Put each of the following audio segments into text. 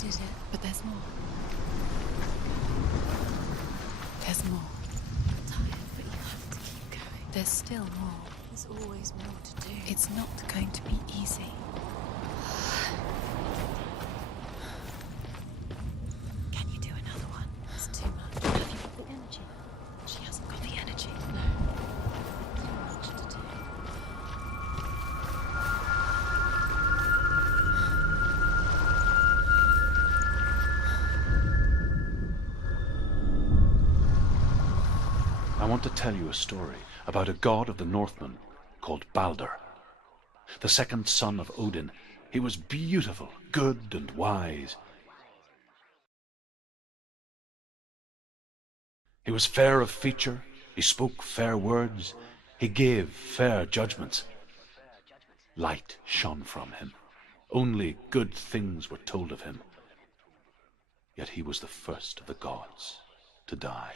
did it, but there's more. There's more. I'm tired, but you have to keep going. There's still more. There's always more to do. It's not going to be easy. Can you do another one? It's too much. Have you got the energy? She hasn't got the energy. No. Too much to do. I want to tell you a story about a god of the Northmen called Balder. The second son of Odin. He was beautiful, good and wise. He was fair of feature, he spoke fair words, he gave fair judgments. Light shone from him. Only good things were told of him. Yet he was the first of the gods to die.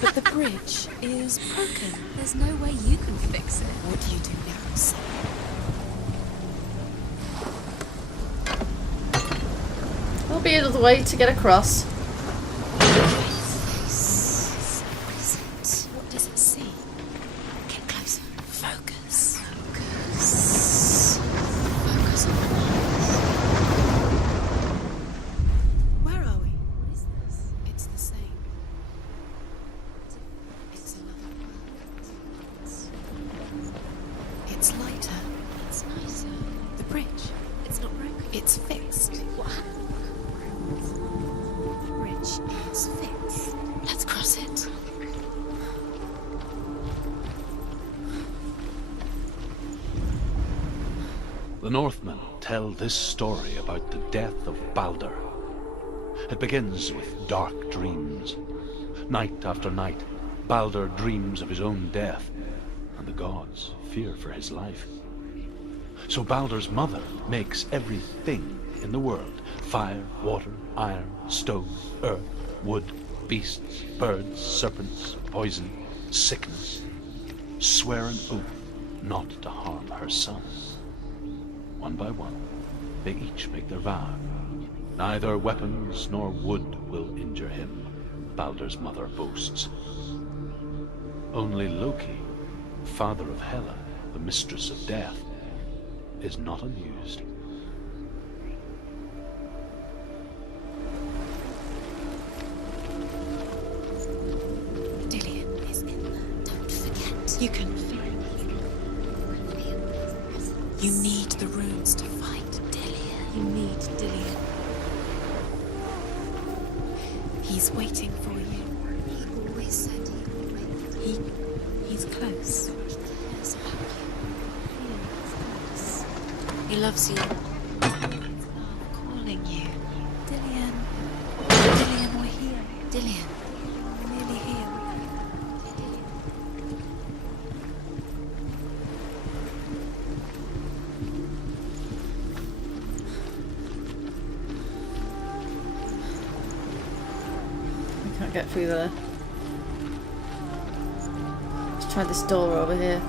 But the bridge is broken. There's no way you can fix it. What do you do now, Senua? There'll be another way to get across. What does it see? Get closer. Focus. Focus. Focus on the mind. Where are we? What is this? It's the same. It's another world. It's lighter. It's nicer. The bridge. It's not broken. It's fixed. What happened? The bridge is fixed. Let's cross it. The Northmen tell this story about the death of Balder. It begins with dark dreams. Night after night, Balder dreams of his own death, and the gods fear for his life. So Balder's mother makes everything in the world: fire, water, iron, stone, earth, wood, beasts, birds, serpents, poison, sickness. Swear an oath not to harm her son. One by one, they each make their vow. Neither weapons nor wood will injure him, Balder's mother boasts. Only Loki, father of Hela, the mistress of death, is not amused. Dillion is in there. Don't forget. You can feel it. You need the runes to fight Dillion. You need Dillion. He's waiting for you. He always said he would wait. He's close. He cares about you. He loves you. It's love. Calling you. Dillion. Dillion, we're here. Dillion. We're nearly here. We can't get through there. Let's try this door over here.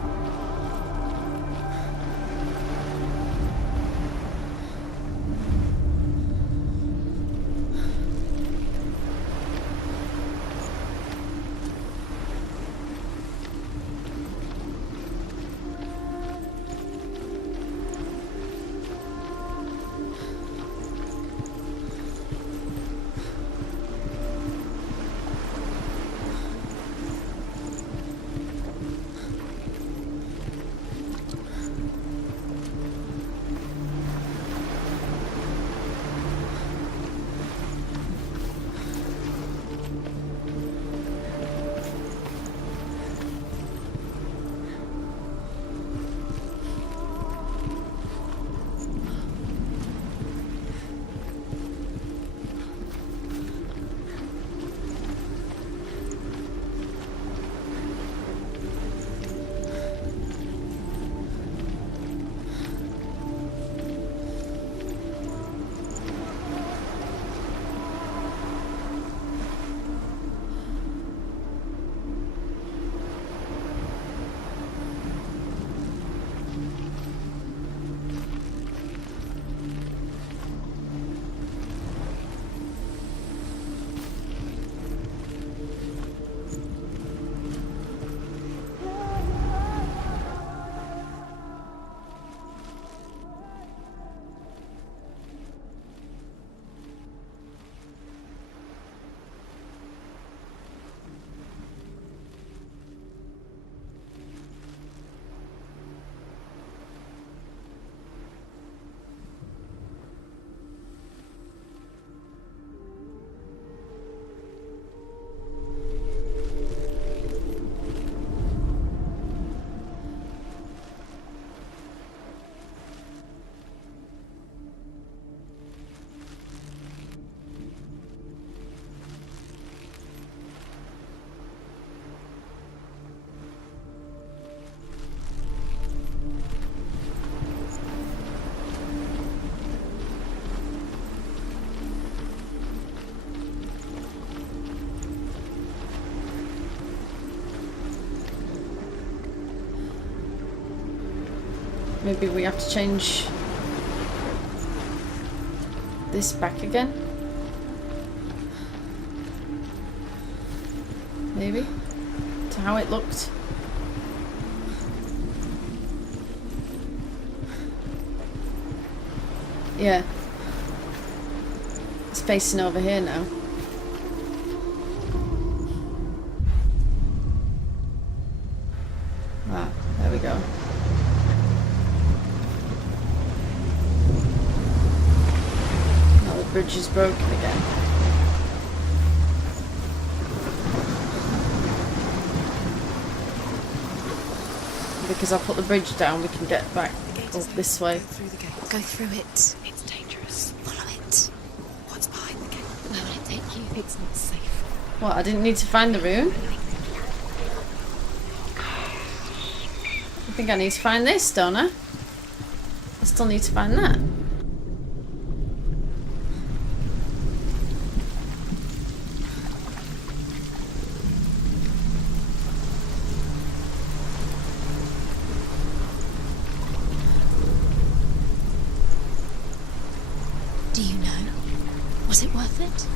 Maybe we have to change this back again? Maybe? To how it looked? Yeah. It's facing over here now. Ah, there we go. Now the bridge is broken again. Because I put the bridge down, we can get back up this way. Go through the gate. Go through it. It's dangerous. Follow it. What's behind the gate? Where will it take you? It's not safe. What, I didn't need to find the room? I think I need to find this, don't I? I still need to find that. Do you know? Was it worth it?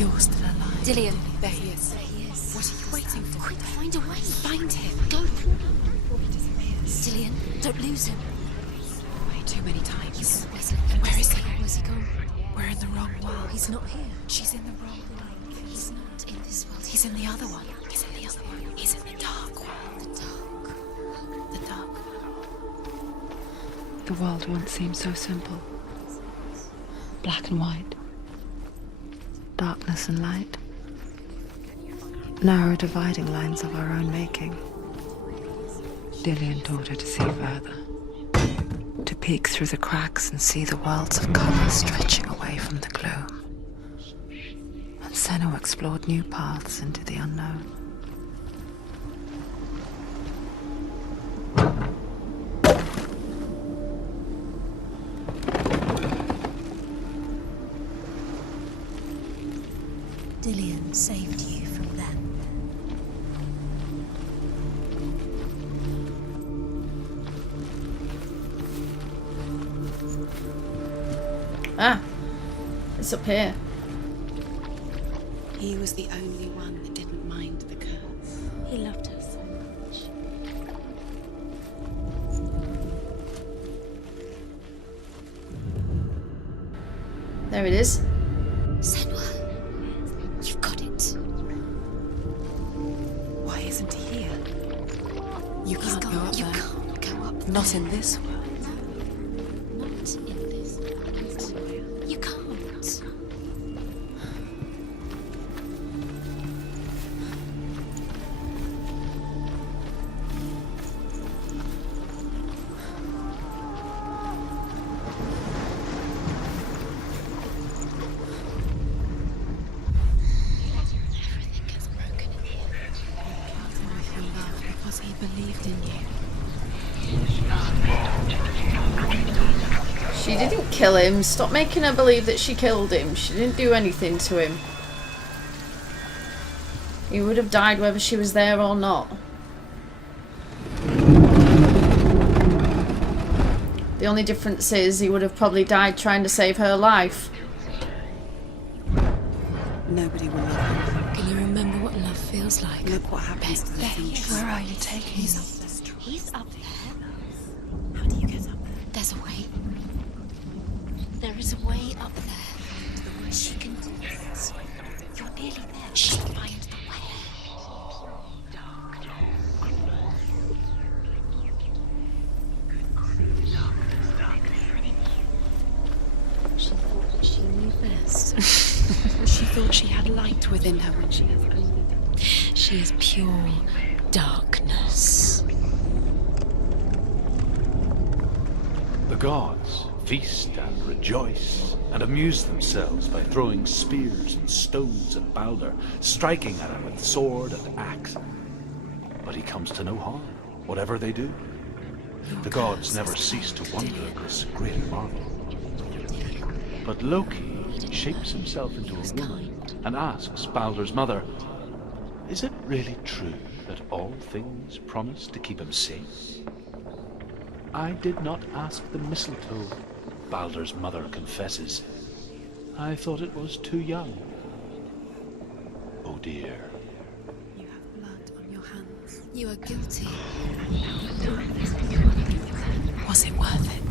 You're still alive. Dillian. There he is. What are you waiting for? Quick, find a way. Find him. Go. Before he disappears. Dillian, don't lose him. Way too many times. Where is he? Where's he gone? We're in the wrong world. He's not here. She's in the wrong world. He's not in this world. He's in the other one. He's in the other one. He's in the dark world. The dark. The dark world. The world once seemed so simple. Black and white. Darkness and light. Narrow dividing lines of our own making. Dillian taught her to see further. To peek through the cracks and see the worlds of color stretching away from the gloom. And Senua explored new paths into the unknown. Dillian saved you from them. Ah, it's up here. He was the only one that didn't mind the curse. He loved her so much. There it is. Senua, you've got it. Why isn't he here? You He's can't go gone. up You there. can't go up there. Not in this world. Not in this world. You can't. Everything gets broken in here. Killed him with your love because he believed in you. She didn't kill him. Stop making her believe that she killed him. She didn't do anything to him. He would have died whether she was there or not. The only difference is he would have probably died trying to save her life. Nobody will love him. Can you remember what love feels like? Look what happens to the There things. he is. Where are you taking He's me? up the street. He's up there. How do you get up there? There's a way. There is a way up there. She can do this. You're nearly there. She'll find the way. She thought that she knew best. She thought she had light within her when she is only. She is pure darkness. The gods feast and rejoice and amuse themselves by throwing spears and stones at Balder, striking at him with sword and axe. But he comes to no harm, whatever they do. The gods never cease to wonder at this great marvel. But Loki shapes himself into a woman and asks Balder's mother, is it really true that all things promise to keep him safe? I did not ask the mistletoe, Baldur's mother confesses. I thought it was too young. Oh dear. You have blood on your hands. You are guilty. Was it worth it?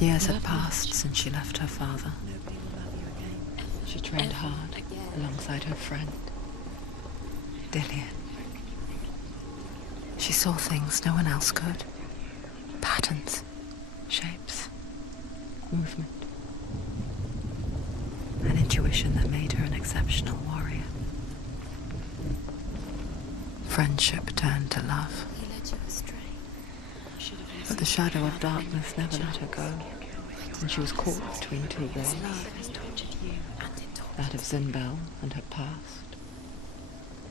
Years had passed since she left her father. Nobody will love you again. She trained hard alongside her friend, Dillian. She saw things no one else could. Patterns, shapes, movement. An intuition that made her an exceptional warrior. Friendship turned to love. He led you astray. But the shadow of darkness never let her go, and she was caught between two worlds. Love has tortured you and it tortured That of Zinbel and her past,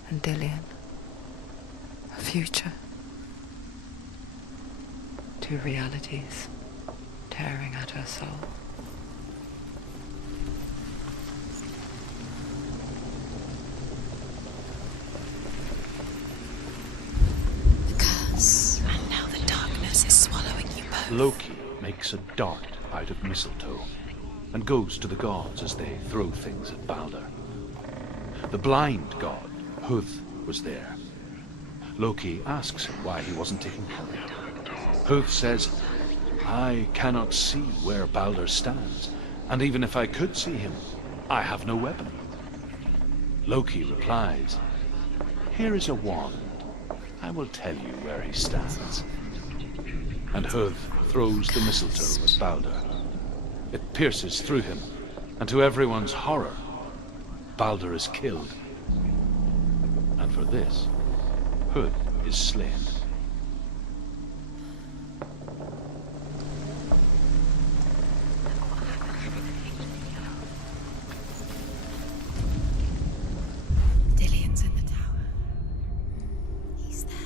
and Dillian, her future. Two realities tearing at her soul. the curse. And now the darkness is swallowing you both. Loki makes a dart out of mistletoe and goes to the gods as they throw things at Baldur. The blind god, Huth, was there. Loki asks him why he wasn't taking help. Huth says, I cannot see where Baldur stands, and even if I could see him, I have no weapon. Loki replies, here is a wand. I will tell you where he stands. And Huth throws the mistletoe at Baldur. It pierces through him, and to everyone's horror, Baldur is killed. And for this, Huth is slain. Dillian's in the tower. He's there.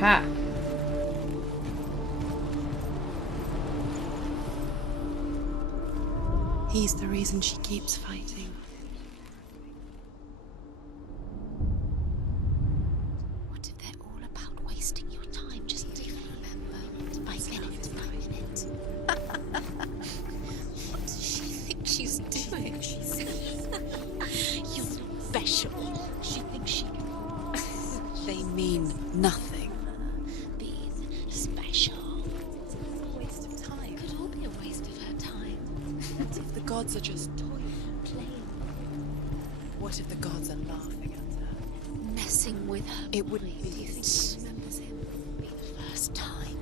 Ha! He's the reason she keeps fighting. What if they're all about wasting your time? Just live, remember, by minute by minute. What does she think she's doing? You're special. She thinks she They mean nothing. being special. It's a waste of time. Could all be a waste of her time. What if the gods are just toying? Playing, What if the gods are laughing at her? messing with her. It wouldn't mind. be Do you think she remembers him? Be the first time.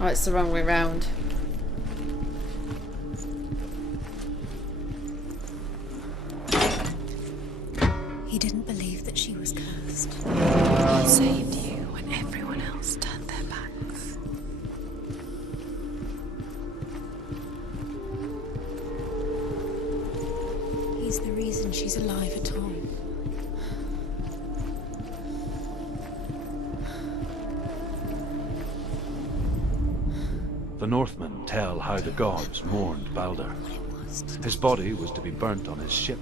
Oh, it's the wrong way round. He didn't believe that she was cursed. He saved you when everyone else turned their backs. He's the reason she's alive at all. The Northmen tell how the gods mourned Baldur. It was to His body was to be burnt on his ship,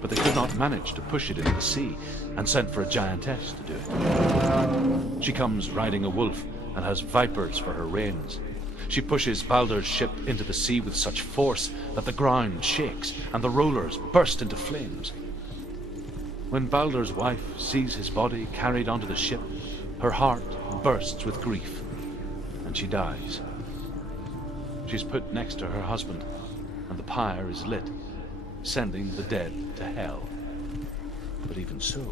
but they could not manage to push it into the sea and sent for a giantess to do it. She comes riding a wolf and has vipers for her reins. She pushes Baldur's ship into the sea with such force that the ground shakes and the rollers burst into flames. When Baldur's wife sees his body carried onto the ship, her heart bursts with grief, and she dies. She's put next to her husband, and the pyre is lit, sending the dead to hell. But even so,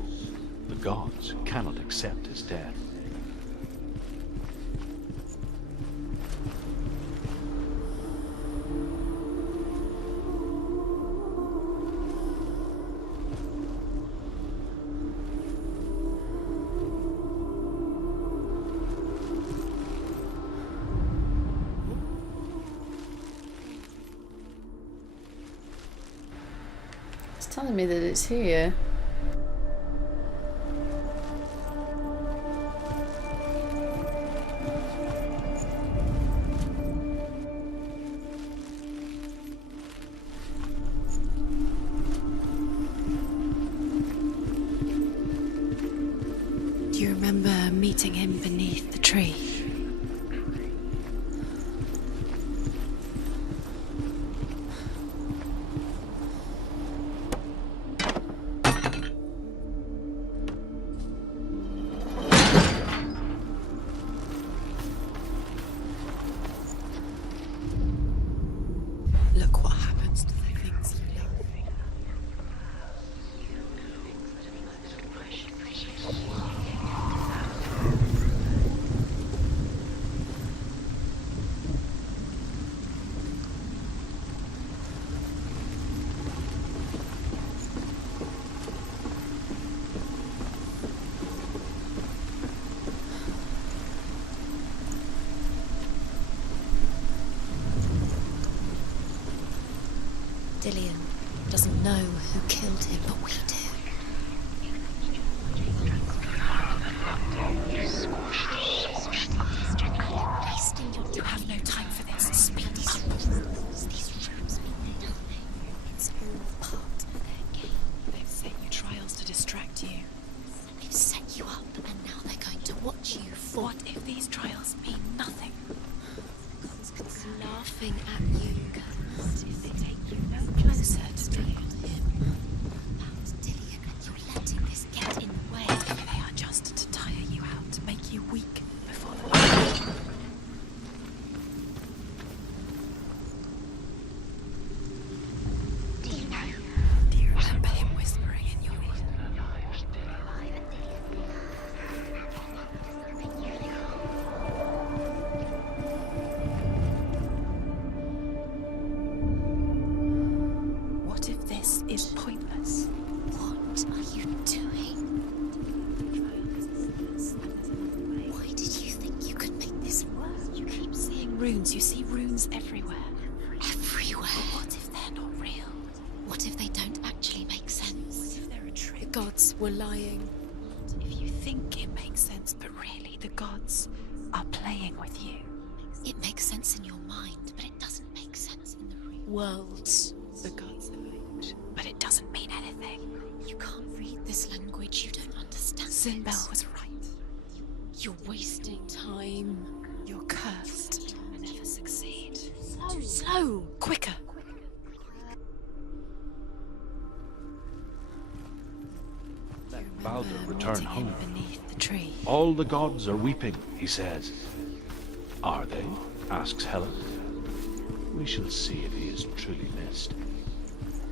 the gods cannot accept his death. telling me that it's here. Do you remember meeting him beneath the tree? Look what happens to the things you love. Dillian doesn't know who killed him, but we do. You have no time for this. Speed up. These rooms mean nothing. It's all part of their game. They've set you trials to distract you. They've set you up, and now they're going to watch you for. What if these trials mean nothing? God's laughing at you. What if they take you no closer to Dillian? About Dillian, and you're letting this get in the way. They are just to tire you out, to make you weak before the battle. Do you remember him whispering in your ear? What if this is pointless? What are you doing? Why did you think you could make this work? You keep seeing runes. You see runes everywhere. Everywhere. What if they're not real? What if they don't actually make sense? If they're a trick? The gods were lying. If you think it makes sense, but really the gods are playing with you. It makes sense in your mind, but it doesn't make sense in the real world. The gods are made, but it doesn't mean anything. You can't read this language. You don't understand Sinbel it. was right. You're wasting time. You're cursed to never succeed. Slow. Quicker! Let Balder return Meeting him home. beneath the tree. All the gods are weeping, he says. Are they? Asks Helen. We shall see if he is truly missed.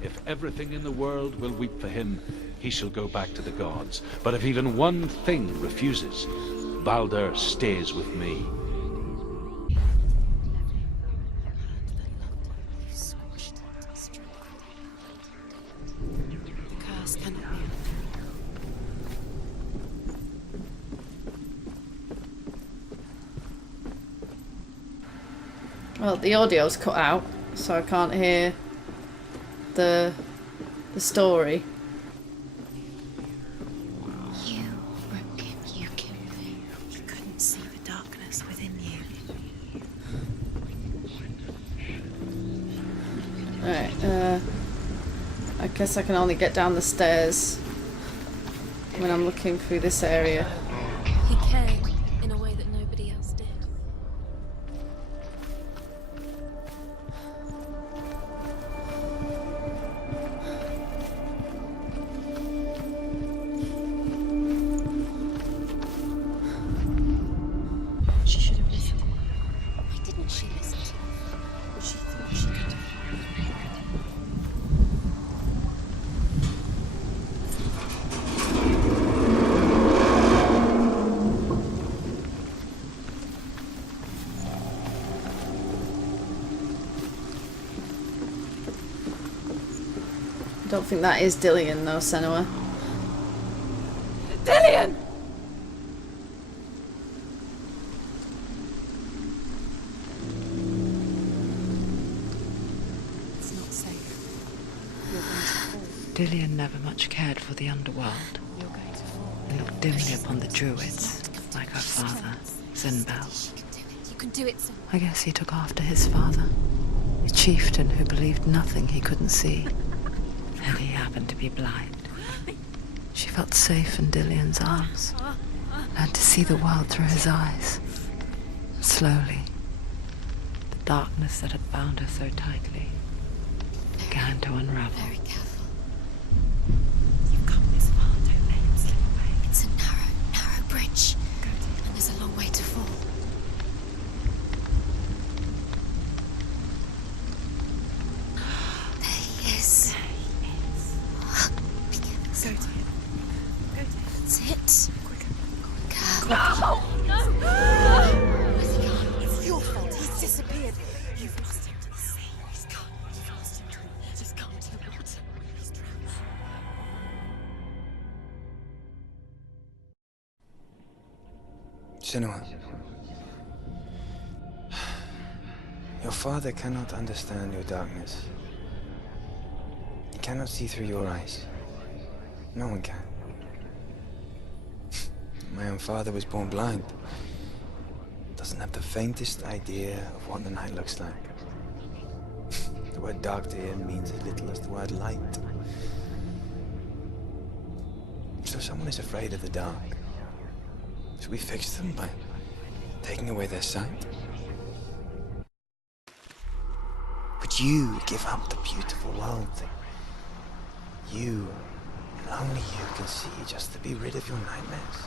If everything in the world will weep for him, he shall go back to the gods. But if even one thing refuses, Balder stays with me. The curse cannot be. Well, the audio's cut out, so I can't hear the story. You broke him. You killed him. You couldn't see the darkness within you. Right, I guess I can only get down the stairs when I'm looking through this area. He cared in a way that nobody else did. She should have listened. Why didn't she listen to him? She thought she could. I don't think that is Dillian though, Senua. Dillian! It's not safe. You're going to fall. Dillion never much cared for the underworld. He looked dimly upon the druids, like her father, Zinbel. You can do it, Senua. I guess he took after his father, a chieftain who believed nothing he couldn't see. And he happened to be blind. She felt safe in Dillion's arms, learned to see the world through his eyes. Slowly, the darkness that had bound her so tightly began to unravel. Very careful. You've come this far, don't let him slip away. It's a narrow bridge. And there's a long way to fall. There he is. Be careful. Go to him. Go to him. That's it. Quicker. Where's he gone? It's your fault. He's disappeared. You've lost him to the sea. He's gone. You've lost him to him. Just come to the water. He's drowned. Senua, your father cannot understand your darkness. He cannot see through your eyes. No one can. My own father was born blind. Doesn't have the faintest idea of what the night looks like. The word dark to him means as little as the word light. So someone is afraid of the dark. Should we fix them by taking away their sight? Would you give up the beautiful world that you and only you can see just to be rid of your nightmares?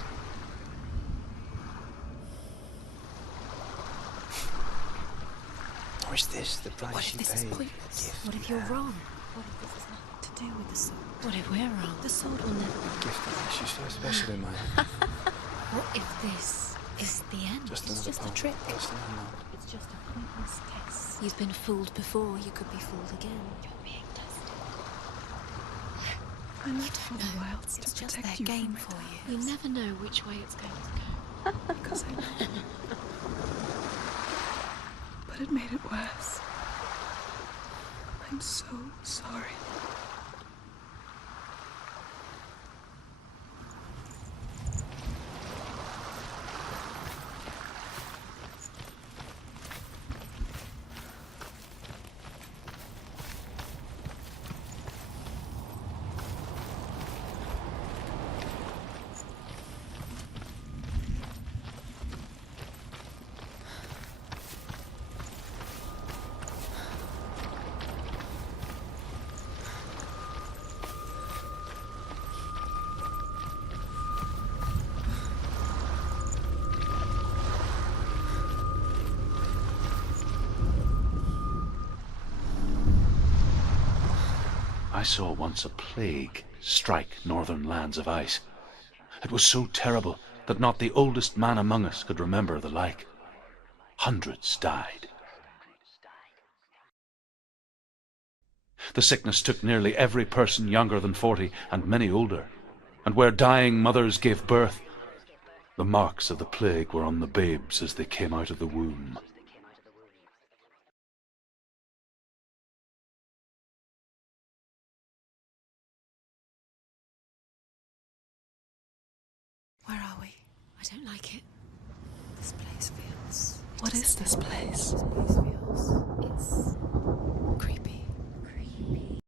Or is this the price What you if this is pay? pointless? What if you're wrong? What if this has nothing to do with the sword? What if we're wrong? The sword will never be. Gift that makes you so special in my eyes. What if this is the end? Just It's another just a part. trick. Just another mark. It's just a pointless test. You've been fooled before, you could be fooled again. You're being tested. I lived for the world It's to just protect their you game from for my you. You never know which way it's going to go. because I love you. But it made it worse. I'm so sorry. I saw once a plague strike northern lands of ice. It was so terrible that not the oldest man among us could remember the like. Hundreds died. The sickness took nearly every person younger than 40 and many older, and where dying mothers gave birth, the marks of the plague were on the babes as they came out of the womb. Where are we? I don't like it. This place feels... What is this place? This place feels... It's...